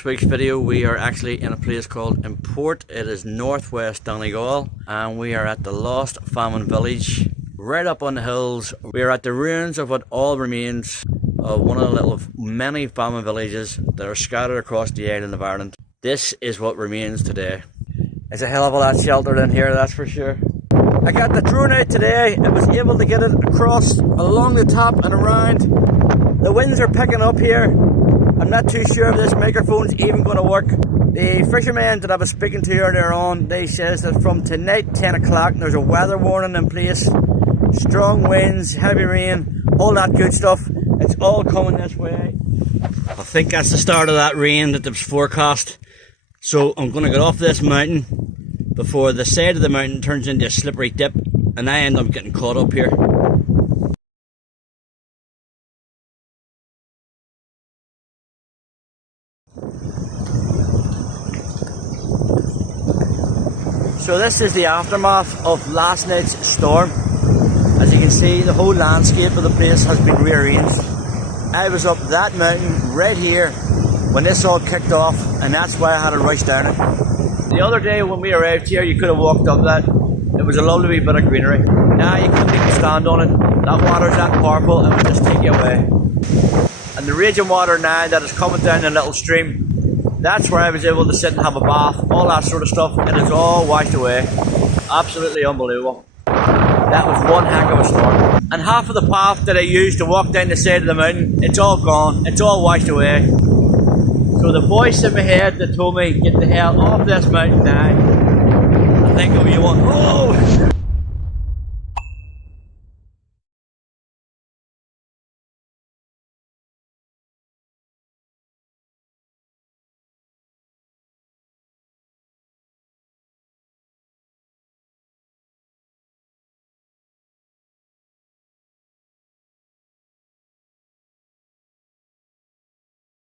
This week's video, we are actually in a place called Import. It is northwest Donegal, and we are at the lost famine village right up on the hills. We are at the ruins of what all remains of one of the many famine villages that are scattered across the island of Ireland. This is what remains today. It's a hell of a lot sheltered in here, that's for sure. I got the drone out today. I was able to get it across along the top and around. The winds are picking up here. I'm not too sure if this microphone's even going to work. The fishermen that I was speaking to earlier on, they says that from tonight 10 o'clock there's a weather warning in place. Strong winds, heavy rain, all that good stuff. It's all coming this way. I think that's the start of that rain that was forecast. So I'm going to get off this mountain before the side of the mountain turns into a slippery dip and I end up getting caught up here. So this is the aftermath of last night's storm. As you can see, the whole landscape of the place has been rearranged. I was up that mountain right here when this all kicked off, and that's why I had to rush down it. The other day when we arrived here, you could have walked up that. It was a lovely wee bit of greenery. Now you couldn't even stand on it. That water's that powerful, it would just take you away. And the raging water now that is coming down the little stream, that's where I was able to sit and have a bath, all that sort of stuff. It is all washed away. Absolutely unbelievable. That was one heck of a storm. And half of the path that I used to walk down the side of the mountain, it's all gone. It's all washed away. So the voice in my head that told me, get the hell off this mountain now, I think of you one, oh!